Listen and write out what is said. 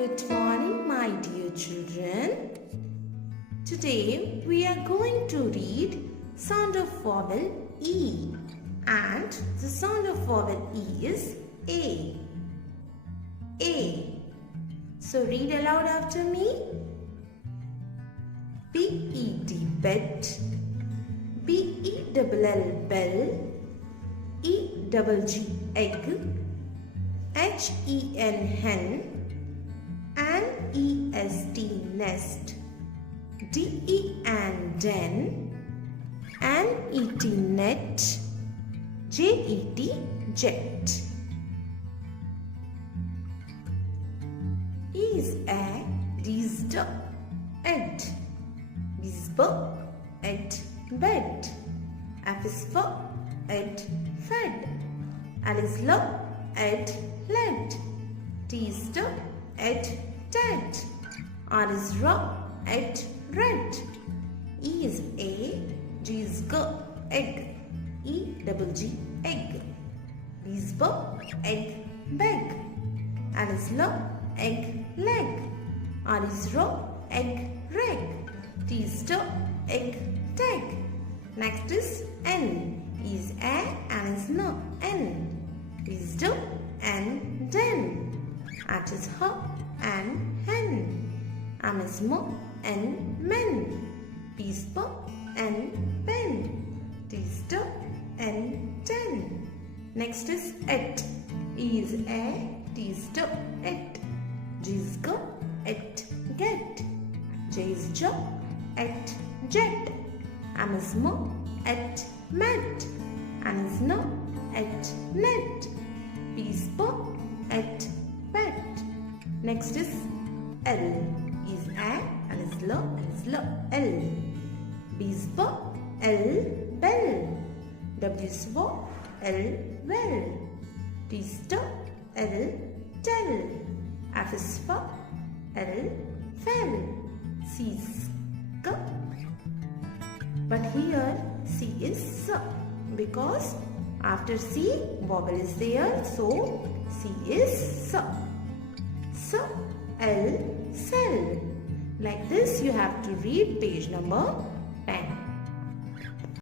Good morning, my dear children. Today we are going to read sound of vowel E, and the sound of vowel E is A. A. So read aloud after me. B-E-D bed, B-E-double-L bell, E-double-G egg, H-E-N hen, N-E-S-T nest, D-E-N den, N-E-T net, J-E-T jet. E is a, D is d, ed. B is b, ed, bed. F is f, ed, fed. L is l, ed, led. T is t, ed, ted. R is r, ed, red. E is a, G is g, egg. E double G, egg. B is b, egg, beg. L is l, egg, leg. R is ro, egg, reg. T is t, egg, tag. Next is N. E is a, N is no, N. D is do, N, den. H is h, N, hen. M is mo, N, men. P is p, N, pen. T is t, N, ten. Next is et. E is a, T is t, et. G is g, et, get. J is j, et, jet. M is mo, et, met. N is no, et, net. P is p, et, pet. Next is L. E is a, L is lo, L. B is b, L, bell. W is wo, L, well. T is t, L, tell. F is f, L, fell. C is k. But here C is s, because after C vowel is there, so C is s. S, L, cell. Like this you have to read page number 10.